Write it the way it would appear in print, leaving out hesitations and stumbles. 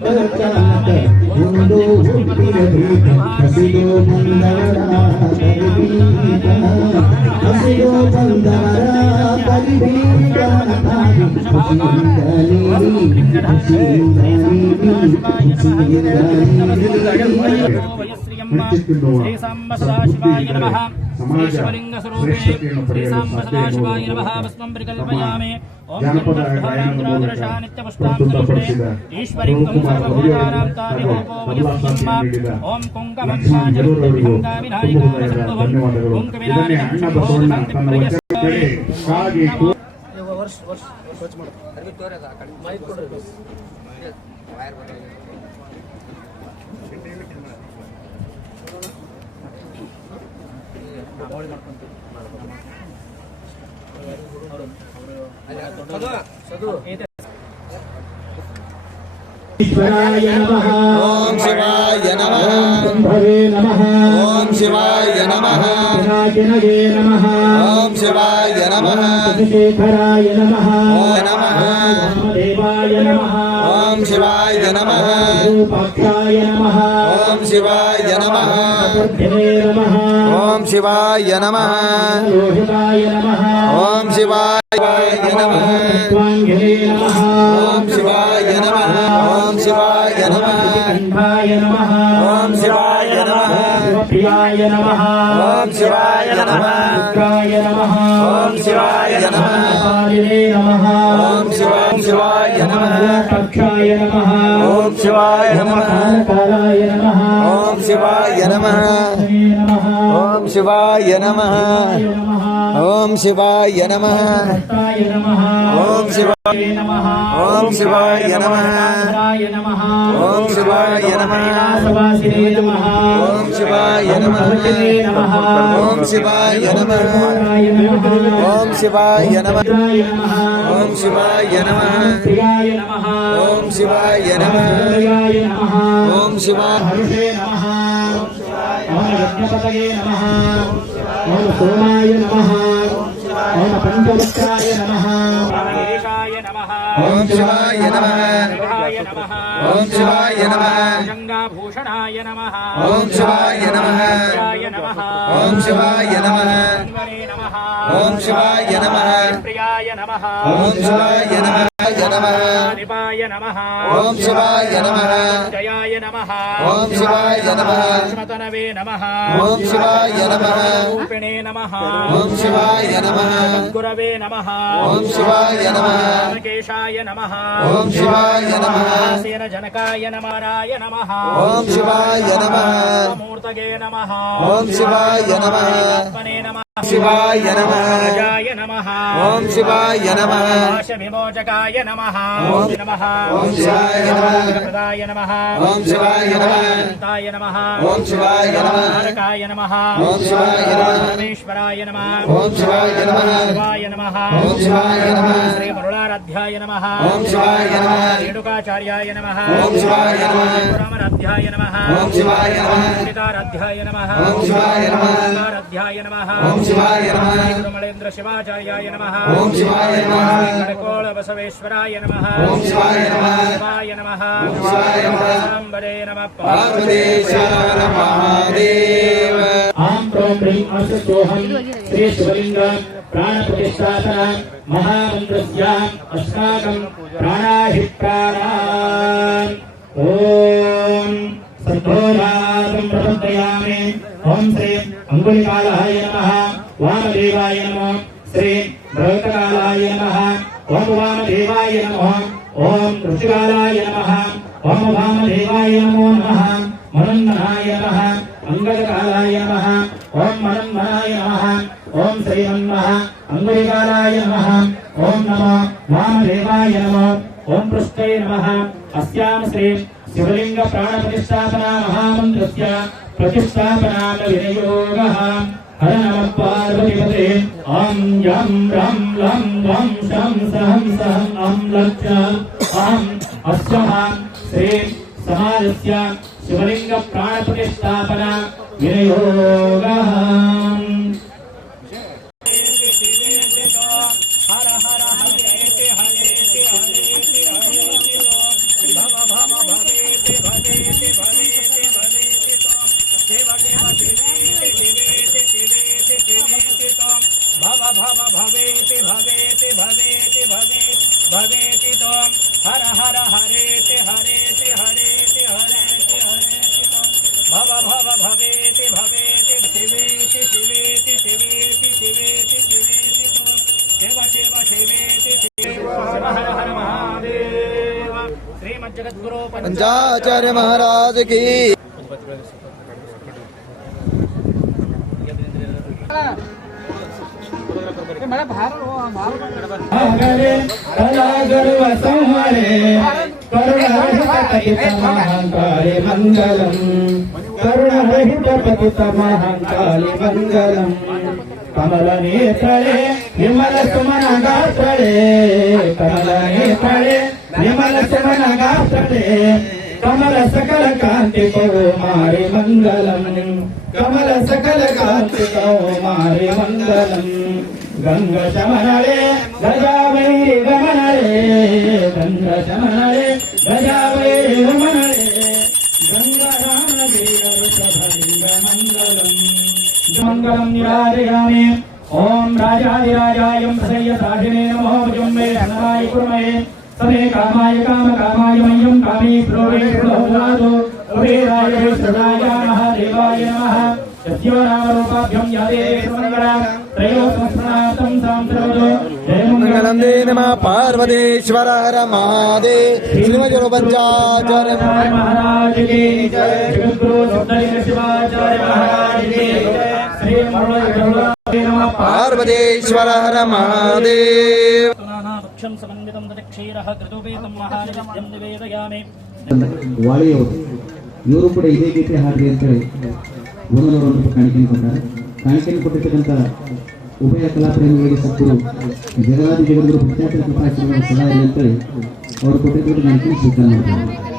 श्री सांब सदाशिवाय नमः। श्री शिवलिंग स्वरूपिणे श्री सांब सदाशिवाय नमः। भस्मं परिकल्पयामि। ओम जन्मोद्धारांतरोदर्शा नित्यपुष्पांतरूपिणे ईश्वरिंगं सर्वभूतानां तामिहोपो वयस्यम्मा। ओम कुंकमं पाञ्चभङ्गा विनायकाय संभवं कुंकविनायकं शम्भो शान्तिप्रयस्यामि। ईश्वराय नमः। ओम शिवाय नमः। शंभवे नमः। ओम शिवाय नमः। विनायकने नमः। ओम शिवाय नमः। शेखराय नमः। ओम नमः। वामदेवाय नमः। ओम शिवाय नमः। रूपाक्षाय नमः। ओम शिवाय नमः। नमः। ओम शिवाय नमः। लोहिताय नमः। ओम शिवाय नमः। ओम शिवाय नमः। ओम शिवाय नमः। कंठाय नमः। ओम शिवाय नमः। प्रियाय नमः। ओम शिवाय नमः। रुद्राय नमः। ओम शिवाय नमः। कालिने नमः। ओम शिवाय नमः। कक्षाय नमः। ओम शिवाय नमः। कालाय नमः। ओम शिवाय नमः। ओम शिवाय नमः। ओम शिवाय नमः। ओम शिवाय नमः। ओम शिवाय नमः। ओम शिवाय नमः। ओम शिवाय नमः। ओम शिवाय नमः। ओम शिवाय नमः। ओम शिवाय नमः। ओम शिवाय नमः। ओम शिवाय ओम सोमाय नमः। ओम पंचवक्त्राय नमः। ओम शिवाय नमः। ओम शिवाय नमः। गंगाभूषणाय नमः। ओम शिवाय नमः। ओम शिवाय नमः। ओम शिवाय नमः। प्रियाय नमः। ओम शिवाय नमः। निपाय नमः। ओम शिवाय नमः। जयाय नमः। ओम शिवाय नमः। श्मतनवे नमः। ओम शिवाय नमः। रूपिणे नमः। ओम शिवाय नमः। गुरवे नमः। ओम शिवाय नमः। केशाय नमः। ओम शिवाय नमः। सेन जनकाय नमराय नमः। ओम शिवाय नमः। मूर्तगे नमः। ओम शिवाय नमः। नमः। शिवाय नमः। जय नमः। ओम शिवाय नमः। विमोचकाय नमः। ओम नमः। ओम शिवाय नमः। प्रदाय नमः। ओम शिवाय नमः। ताय नमः। ओम शिवाय नमः। नरकाय नमः। ओम शिवाय नमः। परमेश्वराय नमः। ओम शिवाय नमः। शिवाय नमः। ओम शिवाय नमः। श्री मरुडाराध्याय नमः। ओम शिवाय नमः। रेणुकाचार्याय नमः। ओम शिवाय नमः। रामराध्याय नमः। ओम शिवाय नमः। सीताराध्याय नमः। ओम शिवाय नमः। राध्याय नमः। ओम शिवाय नमः। गुरुमलेन्द्र शिवाचार्याय नमः। ओम शिवाय नमः। कड़कोल बसवेश्वराय नमः। ओम शिवाय नमः। शिवाय नमः। शिवाय नमः। सांबरे नमः। पार्वतीश्वर महादेव। आम प्रोम ह्रीं अस्तोहम श्री शिवलिंग प्राण प्रतिष्ठापना महामंत्रस्य अस्माकं प्राणाहिप्राणान् ओम सद्भोजातं प्रपद्यामि। ओम श्री अंगुलिकालाय नमः। वामदेवाय नमः। श्री बृहत्कालाय नमः। ओम वामदेवाय नमः। ओम ऋषिकालाय नमः। ओम वामदेवाय नमो नमः। मनन्मनाय नमः। अंगदकालाय नमः। ओम मनन्मनाय नमः। ओम श्रीमन्मः अंगुलिकालाय नमः। ओम नमो वामदेवाय नमः। ओम पृष्ठे नमः। अस्यां श्री शिवलिंग प्राण प्रतिष्ठापना महामंत्रस्य प्रतिष्ठापना विनियोगः। हर नमः पार्वतीपते। ओम यं रं लं लं शं सहं सहं अं लक्ष अहं अस्यः श्री समाजस्य शिवलिंग प्राण प्रतिष्ठापना विनियोगः। हर हर हरेति हरेति हरेति हरेति भव भव भवे हर हर हरेति हरेति हरेति हरेति हरेति भव भव भवेति भवेति शिवेति शिवेति शिवेति शिवेति शिवेति शिव शिव शिवेति शिव हर हर महादेव श्रीमज्जगद्गुरु पंचाचार्य महाराज की अगरे कला गर्व संहरे करुणारहित महाकाली मंगलम करुणारहित महाकाली मंगलम कमल नेत्रे विमल सुमन गात्रे कमल नेत्रे विमल सुमन गात्रे कमल सकल कांति कौमारी मंगलम कमल सकल कांति कौमारी मंगलम गंगा शमनले गजा वैरी गमनले गंगा शमनले गजा वैरी गमनले गंगा राम देवरुषभलिंग मंगलम मंगलम निराजयामि ओम राजाधिराजाय प्रसय्यसाधिने नमो जुम्बे धनाय कुर्मे समे कामाय काम कामाय मह्यं कामी प्रोरे प्रोदातो उभेराय सदाय महादेवाय नमः सत्यो नामरूपाभ्यं यादे समंगला त्रयो संस्मृतं साम्प्रतो मंगलम दे नमः पार्वतीश्वर हर महादेव श्रीमद्गुरु पंचाचार्य महाराज की जय जगद्गुरु सप्तलिंग शिवाचार्य महाराज की जय श्री मुरलीधर नमः पार्वतीश्वर हर महादेव वक्षं समन्वितं तदक्षीरः घृतोपेतं महानित्यं निवेदयामि ವಾಳೆಯವರು ಇವರು ಕೂಡ ಇದೇ ಗೀತೆ ಹಾಡ್ರಿ ಅಂತೇಳಿ ಒಂದೊಂದು ಕಾಣಿಕೆಯನ್ನು ಕೊಟ್ಟಾರೆ. ಕಾಣಿಕೆಯನ್ನು ಕೊಟ್ಟಿರ್ತಕ್ಕಂಥ ಉಭಯ ಕಲಾಪ್ರೇಮಿಗಳಿಗೆ ಸತ್ತರು ಜಗದಾದಿ ಜಗದ್ಗುರು ಪ್ರತ್ಯಾಚಾರ ಕೃಪಾಶ್ರಮ ಸದಾ ಇರಲಿ ಅಂತೇಳಿ ಅವರು ಕೊಟ್ಟಿರ್ತಕ್ಕಂಥ ಕಾಣಿಕೆಯನ್ನು ಸ್ವೀಕಾರ ಮಾಡ್ತಾರೆ.